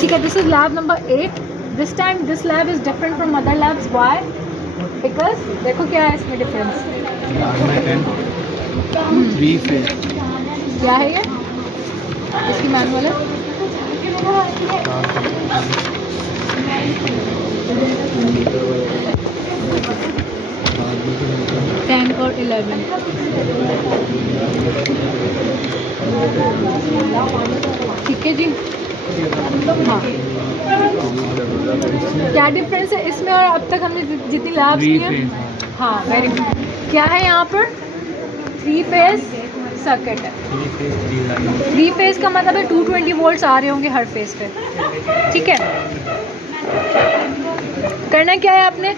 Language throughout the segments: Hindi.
ठीक है, this is lab number 8. This time this lab is different from other labs. Why? Because देखो क्या है इसमें डिफरेंस. 3 फेज. क्या है ये? इसकी मैनुअल है. टेन और 11. ठीक है जी. हाँ, क्या डिफरेंस है इसमें और अब तक हमने जितनी लैब्स की हैं? हाँ, वेरी गुड. क्या है यहाँ पर? 3 फेज सर्किट है. 3 फेज का मतलब है 220 वोल्ट्स आ रहे होंगे हर फेज पे. ठीक है. करना क्या है आपने?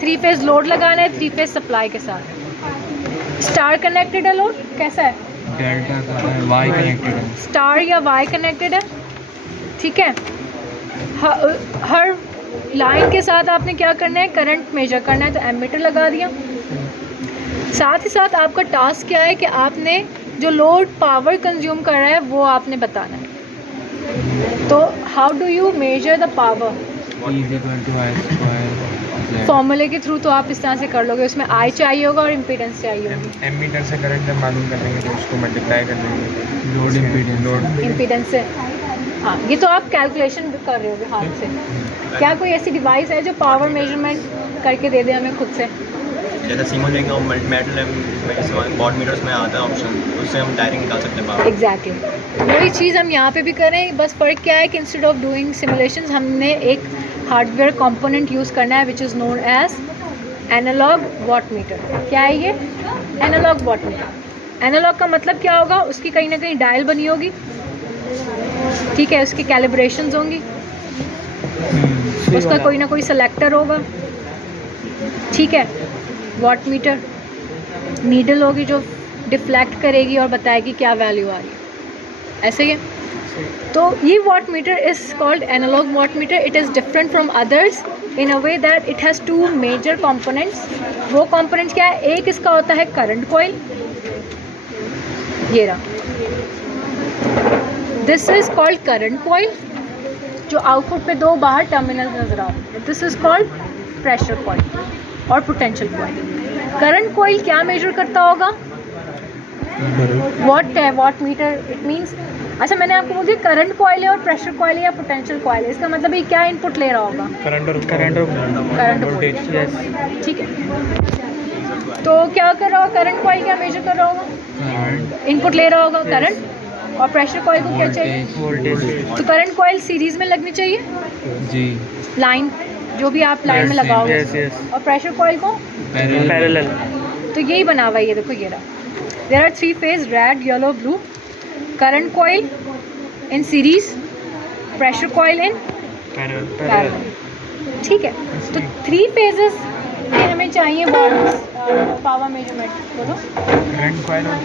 3 फेज लोड लगाना है 3 फेज सप्लाई के साथ. स्टार कनेक्टेड है लोड. कैसा है? डेल्टा का है, वाई कनेक्टेड है. स्टार या वाई कनेक्टेड है. ठीक है. हर लाइन के साथ आपने क्या करना है? करंट मेजर करना है. तो एमीटर लगा दिया. साथ ही साथ आपका टास्क क्या है कि आपने जो लोड पावर कंज्यूम कर रहा है वो आपने बताना है. तो how do you measure the power? E = I². फॉर्मूले के थ्रू तो आप इस तरह से कर लोगे. उसमें आई चाहिए होगा और इम्पीडेंस चाहिए होगी. एमीटर से करंट जब मालूम कर लेंगे तो उसको मल्टीप्लाई कर लेंगे लोड इम्पीडेंस. लोड इम्पीडेंस से. हाँ, ये तो आप कैलकुलेशन कर रहे होगे हाथ से. क्या कोई ऐसी डिवाइस है जो पावर मेजरमेंट करके दे दे हमें खुद से? जैसे सीमोलिंक और मल्टीमीटर वॉट मीटर्स में आता है ऑप्शन, उससे हम डायरेक्ट निकाल सकते हैं पावर. एग्जैक्टली वही चीज़ हम यहाँ पे भी करें. बस फ़र्क क्या है कि इंस्टेड ऑफ डूइंग सिमुलेशंस हमने एक हार्डवेयर कंपोनेंट यूज़ करना है which is known as analog watt meter. क्या है ये? Analogue watt metre. एनालॉग का मतलब क्या होगा? उसकी कहीं ना कहीं डायल बनी होगी. ठीक है. उसकी कैलिब्रेशंस होंगी. उसका कोई ना कोई सेलेक्टर होगा. ठीक है. वॉट मीटर नीडल होगी जो डिफ्लेक्ट करेगी और बताएगी क्या वैल्यू आ रही है. ऐसे ही है. तो ये watt meter is called analog watt meter. It is different from others in a way that it has 2 major components. वो कंपोनेंट्स क्या है? एक इसका होता है करंट कॉइल. ये रहा. This is called current coil. जो आउटपुट पे 2 बाहर टर्मिनल नजर आ रहे हैं. This is called pressure coil और पोटेंशियल कॉइल. करंट कॉइल क्या मेजर करता होगा? वॉट है वॉट मीटर. इट मीन्स अच्छा, मैंने आपको बोल दिया करंट कॉइल है और प्रेशर कॉइल है या पोटेंशियल कॉइल है. इसका मतलब ये क्या इनपुट ले रहा होगा? Current voltage. ठीक है. तो क्या कर रहा होगा? करंट कॉइल क्या मेजर कर रहा होगा? इनपुट ले रहा होगा करंट. और प्रेशर कॉइल को क्या चाहिए? वोल्टेज. तो करंट कॉइल सीरीज में लगनी चाहिए. जी. लाइन जो भी आप लाइन में लगाओगे. और प्रेशर कॉइल को पैरेलल. तो यही बना हुआ है. ये देखो ये रहा. There are 3 phase red yellow blue. Current coil in series, pressure coil in parallel. ठीक है. तो 3 फेजेस में हमें चाहिए पावर मेजरमेंट. बोलो. करंट कॉइल और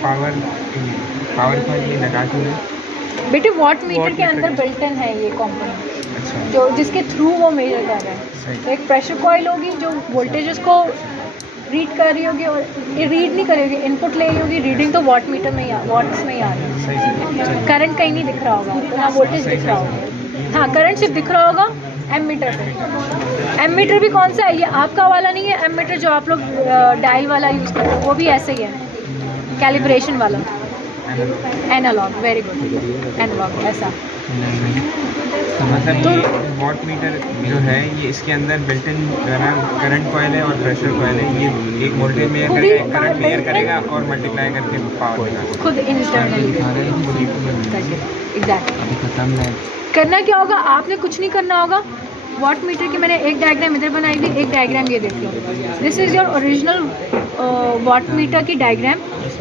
पावर कॉइल ये लगा के बेटे वॉट मीटर के अंदर बिल्ट इन है ये कंपोनेंट अच्छा जो जिसके थ्रू वो मेजर कर रहा है. सही. तो एक प्रेशर कॉइल होगी जो वोल्टेजेस को रीड कर रही होगी और ये रीड नहीं करेगी, इनपुट ले रही होगी. रीडिंग तो वॉट मीटर में ही वॉट्स में ही आ रही सही सही. है. करंट कहीं नहीं दिख रहा होगा. हाँ, वोल्टेज दिख रहा होगा. हाँ, करंट सिर्फ दिख रहा होगा एम मीटर पे. एम मीटर भी कौन सा है? ये आपका वाला नहीं है. एम मीटर जो आप लोग डायल वाला यूज़ करते हैं वो भी ऐसे ही है. कैलिब्रेशन वाला एनालॉग. Very good. एनालॉग ऐसा. मतलब ये वॉट मीटर जो है ये इसके अंदर बिल्ट इन करंट कॉइल है और प्रेशर कॉइल है. ये एक वोल्टेज मेजर करेगा, करंट मेजर करेगा और मल्टीप्लाई करके पावर देगा. खुद इंस्टॉल एग्जैक्ट. अभी खत्म है. करना क्या होगा? आपने कुछ नहीं करना होगा. वॉट मीटर की मैंने एक डायग्राम इधर बनाई हुई, एक डायग्राम ये देख लो. This is your original watt meter की डायग्राम.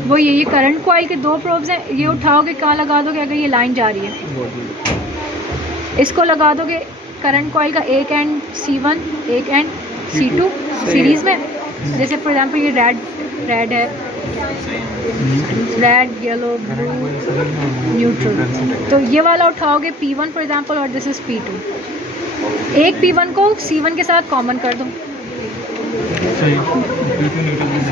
वो ये करंट कॉइल के 2 प्रोब्स हैं. ये उठाओगे कहाँ लगा दोगे? अगर ये लाइन जा रही है इसको लगा दोगे करंट कॉइल का एक एंड C1 एक एंड C2 सीरीज़ में. जैसे फॉर एग्जांपल ये रेड है, रेड येलो ब्लू न्यूट्रल. तो ये वाला उठाओगे P1 फॉर एग्जांपल और दिस इज़ P2. एक P1 को C1 के साथ कॉमन कर दो.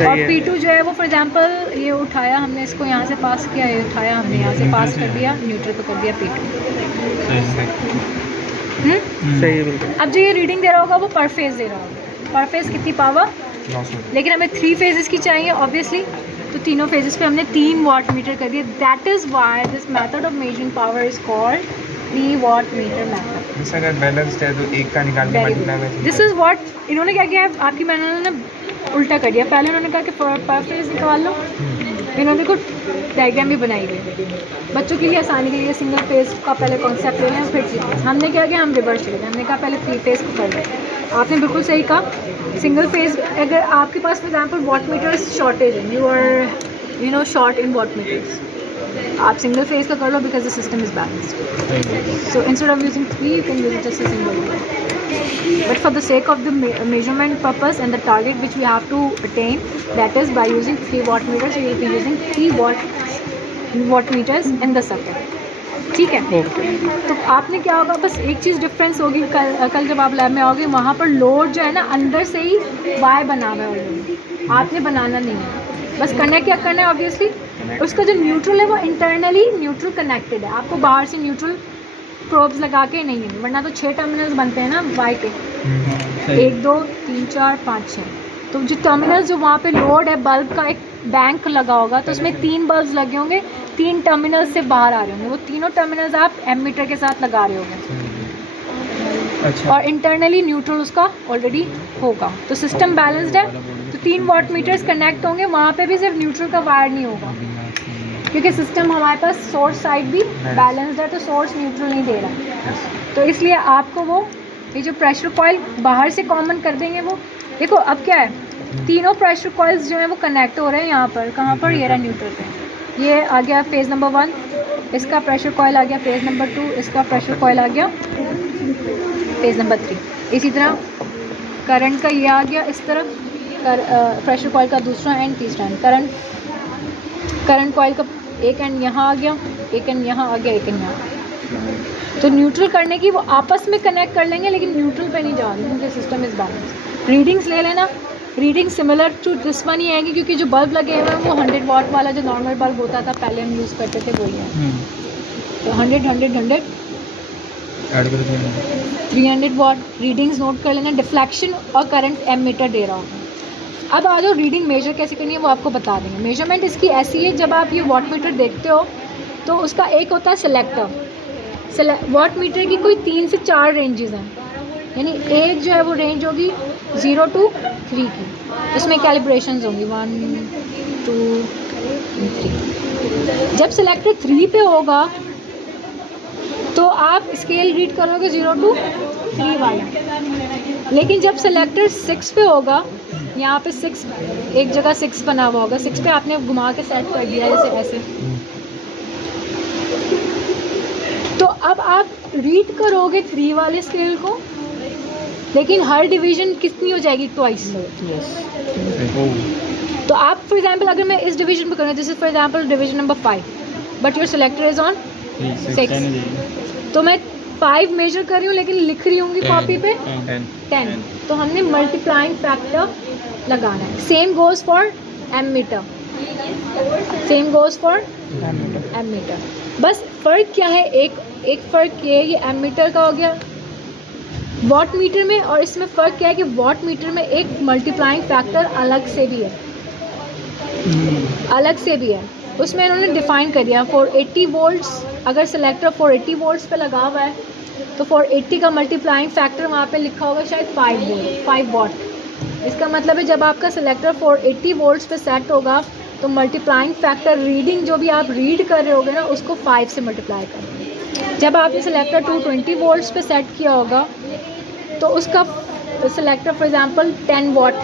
और P2 जो है वो फॉर एग्जांपल ये उठाया हमने, इसको यहाँ से पास किया, ये उठाया हमने यहाँ से पास कर दिया, न्यूट्रल को कर दिया P2. सही है बिल्कुल। अब जो ये रीडिंग दे रहा होगा वो पर फेज दे रहा होगा, पर फेज कितनी पावर, 900। लेकिन हमें 3 फेजेस की चाहिए ऑब्वियसली, तो तीनों फेजेस पे हमने 3 वाट मीटर कर दिया। That is why this method of measuring power is called 3 watt meter method. जैसे अगर बैलेंस्ड है तो एक का निकाल के मल्टीप्लाई में दिस इज़ व्हाट इन्होंने क्या किया है, आपकी मैंने ना उल्टा कर दिया। पहले उन्होंने कहा कि पर फेज निकाल लो, इन्होंने कुछ डायग्राम भी बनाई हुई बच्चों के लिए आसानी के लिए। सिंगल फेज का पहले कॉन्सेप्ट ले लें, फिर 3 फेज। हमने क्या किया, हम रिवर्स ले, हमने कहा पहले 3 फेज को कर लें। आपने बिल्कुल सही कहा। सिंगल फेज अगर आपके पास for example watt meters shortage है, you are short in watt meters, आप सिंगल फेज का कर लो because the system is balanced. So instead of using 3 you can use just a single. But for the sake of the measurement purpose and the target which we have to attain, that is by using 3 watt meters, we will be using 3 watt meters in the circuit. ठीक है, तो आपने क्या होगा, बस एक चीज़ डिफरेंस होगी, कल जब आप लैब में आओगे वहाँ पर लोड जो है ना अंदर से ही वाई बना हुआ है ऑलरेडी, आपने बनाना नहीं है। बस करना क्या करना है ऑब्वियसली, उसका जो न्यूट्रल है वो इंटरनली न्यूट्रल कनेक्टेड है, आपको बाहर से न्यूट्रल प्रोब्स लगा के नहीं है, वरना तो 6 टर्मिनल्स बनते हैं ना वाई के, 1 2 3 4 5 6। तो जो टर्मिनल्स जो वहाँ पे लोड है, बल्ब का एक बैंक लगा होगा, तो उसमें 3 बल्ब्स लगे होंगे, 3 टर्मिनल्स से बाहर आ रहे होंगे, वो तीनों टर्मिनल्स आप एमीटर के साथ लगा रहे होंगे। अच्छा। और इंटरनली न्यूट्रल उसका ऑलरेडी होगा, तो सिस्टम बैलेंस्ड है, तो 3 वाट मीटर्स कनेक्ट होंगे, वहाँ पे भी सिर्फ न्यूट्रल का वायर नहीं होगा, क्योंकि सिस्टम हमारे पास सोर्स साइड भी बैलेंस्ड है, तो सोर्स न्यूट्रल नहीं दे रहा है। तो इसलिए आपको वो ये जो प्रेशर कॉइल बाहर से कॉमन कर देंगे, वो देखो अब क्या है, तीनों प्रेशर कॉइल्स जो है वो कनेक्ट हो रहे हैं यहाँ पर, कहाँ पर, ये रहा न्यूट्रल पे। ये आ गया फेज़ नंबर 1, इसका प्रेशर कॉइल आ गया फेज़ नंबर 2, इसका प्रेशर कॉइल आ गया फेज़ नंबर 3। इसी तरह करंट का ये आ गया इस तरफ, प्रेशर कॉइल का दूसरा एंड, तीसरा एंड, करंट कॉइल का एक एंड यहाँ आ गया, एक एंड यहाँ आ गया, एक एंड यहाँ। तो न्यूट्रल करने की वो आपस में कनेक्ट कर लेंगे, लेकिन न्यूट्रल पे नहीं जाएंगे क्योंकि सिस्टम इज बैलेंस। रीडिंग्स ले लेना, reading similar to this one ही आएगी, क्योंकि जो बल्ब लगे हुए हैं वो 100 वाट वाला जो नॉर्मल बल्ब होता था पहले हम यूज़ करते थे वही है। तो 100 100 100 ऐड कर देना, 300 वाट रीडिंग्स नोट कर लेना। डिफ्लेक्शन और करंट एमीटर दे रहा होगा। अब आ जाओ रीडिंग मेजर कैसे करनी है वो आपको बता देंगे। मेजरमेंट इसकी ऐसी है, जब आप ये वाट मीटर देखते हो तो उसका एक होता है सिलेक्टर। वाट मीटर की कोई 3 से 4 रेंजेस हैं, यानी एक जो है वो रेंज होगी 0 to 3 की, उसमें कैलिब्रेशंस होंगी 1 2 3। जब सिलेक्टर 3 पे होगा तो आप स्केल रीड करोगे 0 to 3 वाला, लेकिन जब सिलेक्टर 6 पे होगा, यहाँ पे 6 एक जगह 6 बना हुआ होगा, 6 पे आपने घुमा के सेट कर दिया जैसे ऐसे, तो अब आप रीड करोगे 3 वाले स्केल को, लेकिन हर डिवीजन कितनी हो जाएगी, ट्वाइस। तो आप फॉर एग्जांपल अगर मैं इस डिवीजन पे करूँ, जैसे for example division number 5, but your selector is on 6, तो मैं 5 मेजर कर रही हूँ लेकिन लिख रही हूँ कॉपी पे 10, तो हमने मल्टीप्लाइंग फैक्टर लगाना है। Same goes for ammeter, same goes for ammeter. बस फ़र्क क्या है, एक फ़र्क ये एमीटर का हो गया वाट मीटर में, और इसमें फ़र्क क्या है कि वाट मीटर में एक मल्टीप्लाइंग फैक्टर अलग से भी है, उसमें इन्होंने डिफ़ाइन कर दिया 480 वोल्ट्स। अगर सिलेक्टर 480 वोल्ट्स पे लगा हुआ है तो 480 का मल्टीप्लाइंग फैक्टर वहाँ पे लिखा होगा शायद 5 वाट। इसका मतलब है जब आपका सिलेक्टर 480 वोल्ट्स पे सेट होगा तो मल्टीप्लाइंग फैक्टर रीडिंग जो भी आप रीड कर रहे होगे ना उसको 5 से मल्टीप्लाई करें। जब आपने सिलेक्टर 220 वोल्ट्स पे सेट किया होगा तो उसका सिलेक्टर फॉर एग्जांपल 10 वाट,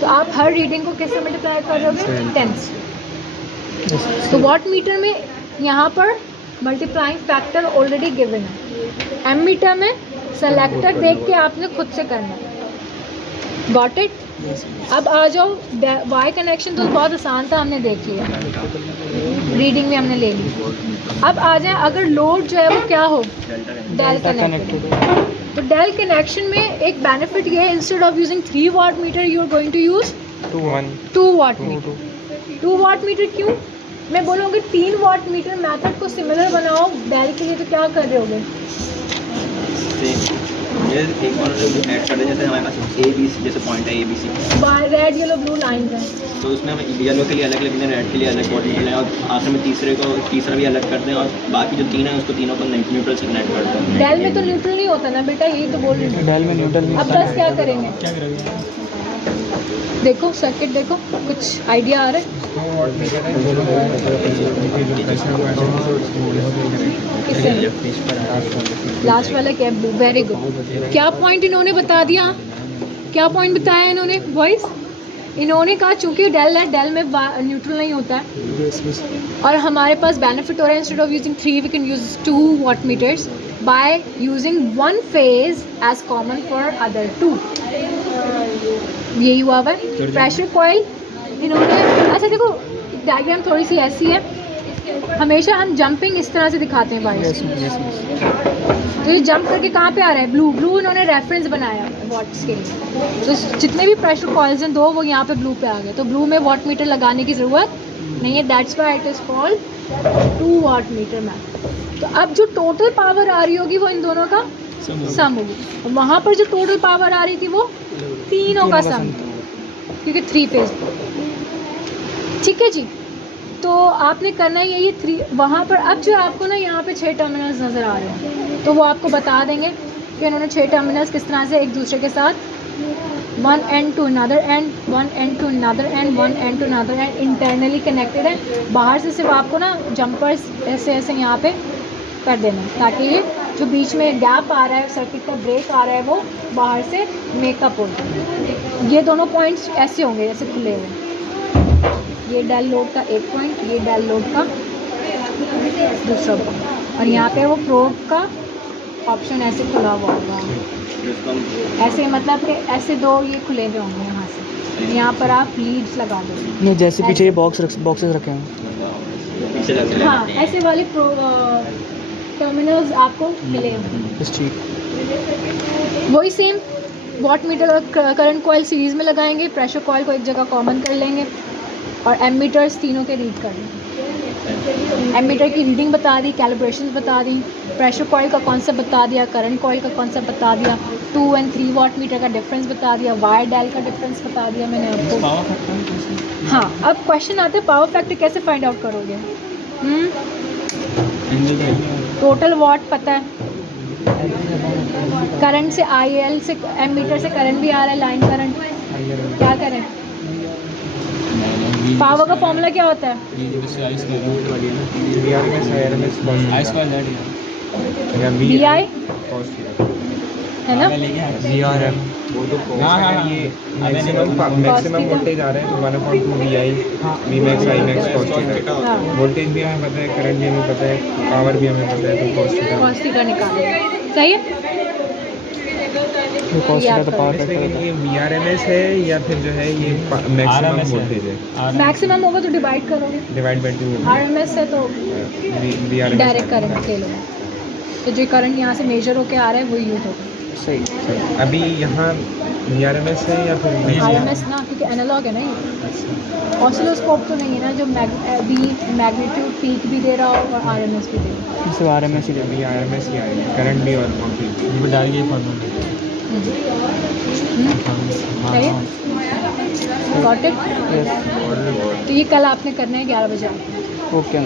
तो आप हर रीडिंग को किससे मल्टीप्लाई कर रहे होगे, 10 से। तो वाट मीटर में यहाँ पर मल्टीप्लाइंग फैक्टर ऑलरेडी गिवन है, एमीटर में सेलेक्टर देख के आपने खुद से करना है। Got it? अब आ जाओ, वाई कनेक्शन तो बहुत आसान था, हमने देख लिया, रीडिंग भी हमने ले ली। अब आ जाए अगर लोड जो है वो क्या हो, डेल कनेक्टेड। तो डेल कनेक्शन में एक बेनिफिट ये है, instead of using 3 watt meter you are going to use 2 watt meter. 2 watt meter क्यों? मैं बोलूँगी 3 वाट मीटर मेथड को सिमिलर बनाओ डेल के लिए, तो क्या कर रहे होगे, सेम ये एक और ऐड कर दें, जैसे हमारे पास ए बी सी जैसे पॉइंट है A B C, red yellow blue line है। तो उसमें हम येलो के लिए अलग लिख दें, रेड के लिए अलग बॉडी लें और आखिर में तीसरा भी अलग कर दें और बाकी जो तीन है उसको तीनों को न्यूट्रल से कनेक्ट कर दें। डेल में तो न्यूट्रल नहीं होता ना बेटा, यही तो बोल रही हूँ। डेल में न्यूट्रल नहीं अब बस क्या करेंगे, देखो सर्किट देखो, कुछ आइडिया आ रहा है? लास्ट वाला क्या, वेरी गुड। क्या पॉइंट इन्होंने बता दिया, क्या पॉइंट बताया इन्होंने बॉयज? इन्होंने कहा चूंकि डेल है, डेल में न्यूट्रल नहीं होता है और हमारे पास बेनिफिट हो रहा है, instead of using 3 we can use 2 watt meters by using 1 phase as common for other 2। यही हुआ है। प्रेशर कॉइल इन्होंने, अच्छा देखो डायग्राम थोड़ी सी ऐसी है, हमेशा हम जंपिंग इस तरह से दिखाते हैं बाइस। तो ये जंप करके कहाँ पे आ रहा है, ब्लू ब्लू इन्होंने रेफरेंस बनाया वाट्स के लिए, तो जितने भी प्रेशर कॉइल्स हैं 2 वो यहाँ पे ब्लू पे आ गए, तो ब्लू में वाट मीटर लगाने की ज़रूरत नहीं है, that's why it is called 2 watt meter map. तो अब जो टोटल पावर आ रही होगी वो इन दोनों का सम होगी, और वहाँ पर जो टोटल पावर आ रही थी वो तीनों का सम, क्योंकि 3 फेज। ठीक है जी, तो आपने करना ही है ये 3 वहाँ पर। अब जो आपको ना यहाँ पे 6 टर्मिनल्स नज़र आ रहे हैं, तो वो आपको बता देंगे कि उन्होंने 6 टर्मिनल्स किस तरह से एक दूसरे के साथ 1 end to another end, 1 end to another end, 1 end to another end internally connected है। बाहर से सिर्फ आपको ना जंपर्स ऐसे ऐसे यहाँ पे कर देना है, ताकि ये जो बीच में गैप आ रहा है, सर्किट का ब्रेक आ रहा है, वो बाहर से मेकअप हो जाए। ये दोनों पॉइंट्स ऐसे होंगे जैसे खुले हुए, ये डेल लोड का एक पॉइंट, ये डेल लोड का दूसरा पॉइंट, और यहाँ पे वो प्रोब का ऑप्शन ऐसे खुला हुआ होगा, ऐसे मतलब कि ऐसे 2 ये खुले हुए होंगे यहाँ से, यहाँ पर आप लीड्स लगा दो। नहीं, जैसे पीछे ये बॉक्सेस रखे हैं, हाँ ऐसे वाले टर्मिनल्स आपको मिले होंगे। ठीक। वही सेम वाट मीटर और करंट कॉइल सीरीज़ में लगाएंगे, प्रेशर कॉइल को एक जगह कॉमन कर लेंगे और एमीटर्स तीनों के रीड कर लेंगे। एमीटर की रीडिंग बता दी, कैलिब्रेशंस बता दी, प्रेशर कॉइल का कॉन्सेप्ट बता दिया, करंट कॉइल का कॉन्सेप्ट बता दिया, 2 और 3 वाट मीटर का डिफरेंस बता दिया, वायर डायल का डिफरेंस बता दिया मैंने आपको। हाँ, अब क्वेश्चन आते हैं पावर फैक्टर कैसे फाइंड आउट करोगे? टोटल वाट पता है, करंट से IL से एमीटर से करंट भी आ रहा है, लाइन करंट। क्या करें, पावर का फॉर्मूला क्या होता है? VI है ना, वो तो ये मैक्सिमम वोल्टेज आ रहे हैं तो 1/2 VI Vmax Imax cos theta, voltage भी हमें पता है, करंट भी हमें पता है, पावर भी हमें पता है, तो cos थीटा निकालें। सही है, ये VRMS है या फिर जो है ये मैक्सिमम वोल्टेज है? मैक्सिमम होगा तो डिवाइड करोगे, डिवाइड बाय 2 RMS है तो डायरेक्ट करंट ले लो, तो जो करंट यहाँ से मेजर होके आ रहा है वही यूज होगा। सही। अभी यहाँ VRMS है या फिर RMS ना, क्योंकि एनालॉग है ना ये, ऑसिलोस्कोप तो नहीं है ना जो मैग्नीट्यूड पीक भी दे रहा हो और RMS भी दे रहा हो। सिर्फ RMS ही अभी RMS ही आएगा, करंट भी और वोल्टेज वो डाल के फॉर्मूला सही है, गॉट इट। तो ये कल आपने करना है 11 बजे। ओके।